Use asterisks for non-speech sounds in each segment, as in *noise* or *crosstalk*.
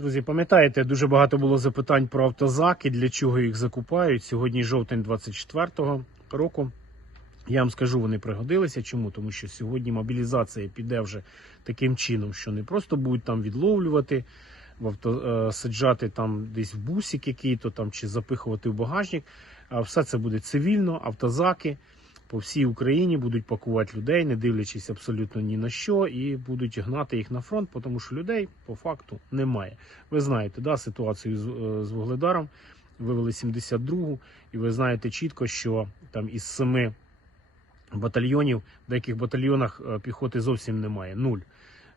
Друзі, пам'ятаєте, дуже багато було запитань про автозаки, для чого їх закупають. Сьогодні жовтень 24-го року. Я вам скажу, вони пригодилися. Чому? Тому що сьогодні мобілізація піде вже таким чином, що не просто будуть там відловлювати, в авто, е, саджати там десь в бусик який-то чи запихувати в багажник. А все це буде цивільно, автозаки по всій Україні будуть пакувати людей, не дивлячись абсолютно ні на що, і будуть гнати їх на фронт, тому що людей по факту немає. Ви знаєте, да, ситуацію з, е, з Вугледаром. Вивели 72-гу, і ви знаєте чітко, що там із семи батальйонів, в деяких батальйонах е, піхоти зовсім немає. Нуль.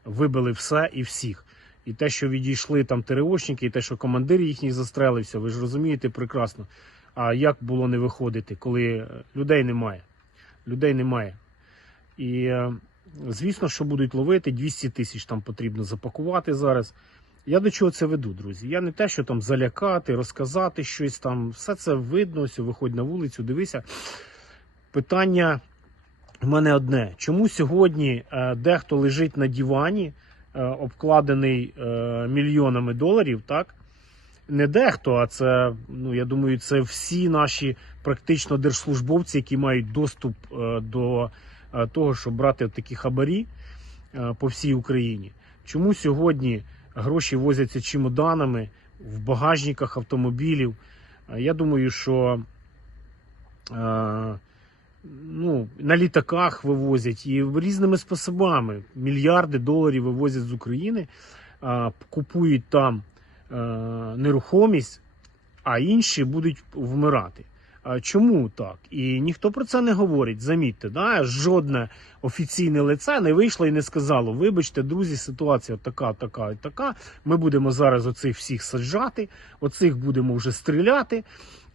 Вибили все і всіх. І те, що відійшли там ТРОшники, і те, що командир їхній застрелився, ви ж розумієте прекрасно. А як було не виходити, коли е, людей немає? Людей немає. І е, звісно, що будуть ловити 200 тисяч там потрібно запакувати зараз. Я до чого це веду, друзі? Я не те, що там залякати, розказати щось там. Все це видно, ось виходь на вулицю, дивися. Питання в мене одне: чому сьогодні е, дехто лежить на дивані, е, обкладений мільйонами доларів, так? Не дехто, а це, ну я думаю, це всі наші практично держслужбовці, які мають доступ е, до е, того, щоб брати такі хабарі е, по всій Україні. Чому сьогодні гроші возяться чемоданами в багажниках автомобілів? Я думаю, що ну, на літаках вивозять і різними способами. Мільярди доларів вивозять з України, купують там нерухомість, а інші будуть вмирати. Чому так? І ніхто про це не говорить. Замітьте, да? жодне офіційне лице не вийшло і не сказало: вибачте, друзі, ситуація така, така і така. Ми будемо зараз оцих всіх саджати, оцих будемо вже стріляти,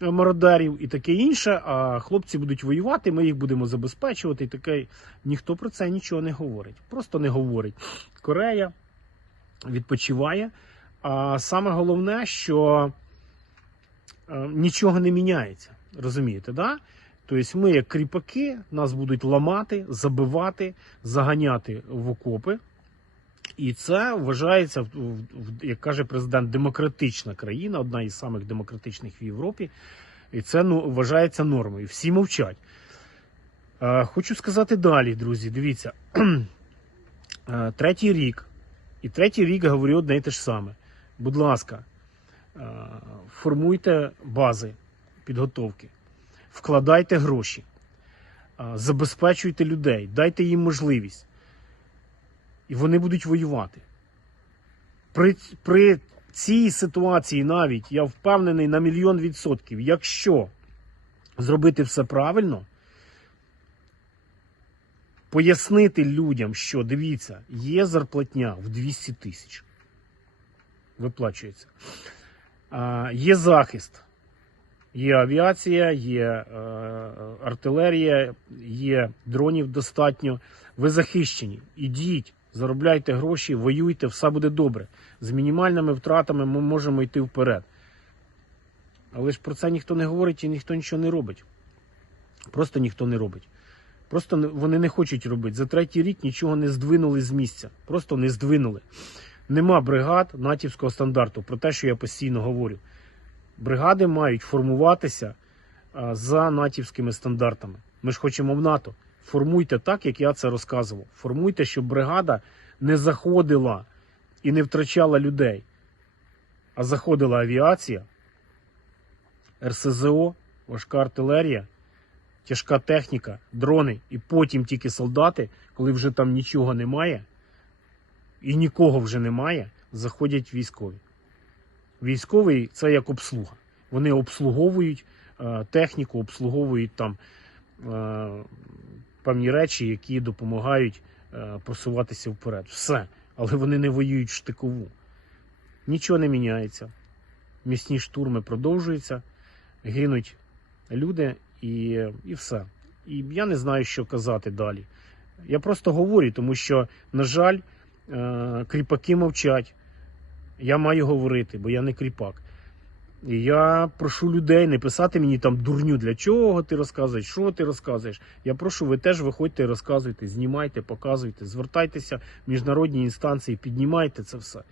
е, мародерів і таке інше. А хлопці будуть воювати, ми їх будемо забезпечувати. І таке ніхто про це нічого не говорить. Просто не говорить. Корея відпочиває. А саме головне, що е, нічого не міняється. Розумієте, да? Тобто ми, як кріпаки, нас будуть ламати, забивати, заганяти в окопи. І це вважається, як каже президент, демократична країна, одна із самих демократичних в Європі. І це ну, вважається нормою. Всі мовчать. Е, Хочу сказати далі, друзі. Дивіться, *clears throat* Е, третій рік. І третій рік говорю одне і те ж саме. Будь ласка, е, формуйте бази підготовки, вкладайте гроші, е, забезпечуйте людей, дайте їм можливість. І вони будуть воювати. При, при цій ситуації навіть я впевнений на мільйон відсотків, якщо зробити все правильно, пояснити людям, що дивіться, є зарплатня в 200 тисяч. Виплачується. Є захист, є авіація, є е, артилерія, є дронів достатньо. Ви захищені. Ідіть, заробляйте гроші, воюйте, все буде добре. З мінімальними втратами ми можемо йти вперед. Але ж про це ніхто не говорить і ніхто нічого не робить. Просто ніхто не робить. Просто вони не хочуть робити. За третій рік нічого не здвинули з місця. Просто не здвинули. Нема бригад натівського стандарту, про те, що я постійно говорю. Бригади мають формуватися за натівськими стандартами. Ми ж хочемо в НАТО. Формуйте так, як я це розказував. Формуйте, щоб бригада не заходила і не втрачала людей, а заходила авіація, РСЗО, важка артилерія тяжка техніка, дрони, і потім тільки солдати, коли вже там нічого немає, і нікого вже немає, заходять військові. Військовий це як обслуга. Вони обслуговують е, техніку, обслуговують там е, певні речі, які допомагають е, просуватися вперед. Все. Але вони не воюють штикову. Нічого не міняється. Місні штурми продовжуються, гинуть люди і, і все. І я не знаю, що казати далі. Я просто говорю, тому що, на жаль, кріпаки мовчать. Я маю говорити, бо я не кріпак. І я прошу людей не писати мені там дурню, для чого ти розказуєш, що ти розказуєш. Я прошу, ви теж виходьте розказуйте, знімайте, показуйте, звертайтеся в міжнародні інстанції, піднімайте це все.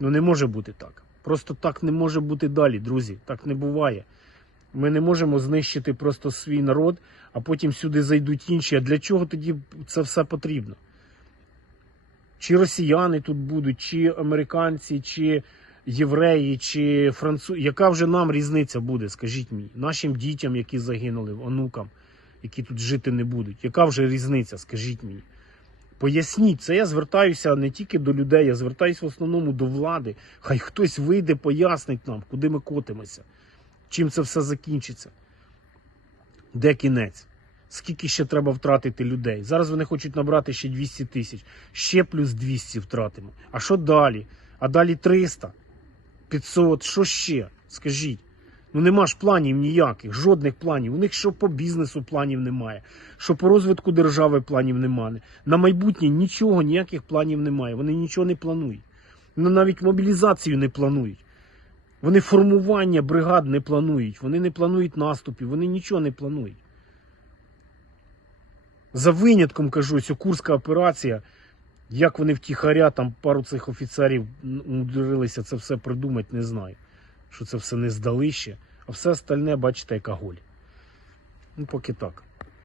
Ну не може бути так. Просто так не може бути далі, друзі. Так не буває. Ми не можемо знищити просто свій народ, а потім сюди зайдуть інші. А для чого тоді це все потрібно? Чи росіяни тут будуть, чи американці, чи євреї, чи французи. Яка вже нам різниця буде, скажіть мені, нашим дітям, які загинули, онукам, які тут жити не будуть. Яка вже різниця, скажіть мені? Поясніть, це я звертаюся не тільки до людей, я звертаюся в основному до влади. Хай хтось вийде, пояснить нам, куди ми котимося, чим це все закінчиться. Де кінець? Скільки ще треба втратити людей? Зараз вони хочуть набрати ще 200 тисяч, ще плюс 200 втратимо. А що далі? А далі 300, 500, що ще? Скажіть. Ну нема ж планів ніяких, жодних планів. У них що по бізнесу планів немає, що по розвитку держави планів немає. На майбутнє нічого, ніяких планів немає. Вони нічого не планують. Ну навіть мобілізацію не планують. Вони формування бригад не планують, вони не планують наступів, вони нічого не планують. За винятком кажу, ця курська операція, як вони втіхаря, там пару цих офіцерів умудрилися це все придумати, не знаю. Що це все не здалище. А все остальне, бачите, яка голь. Ну, поки так.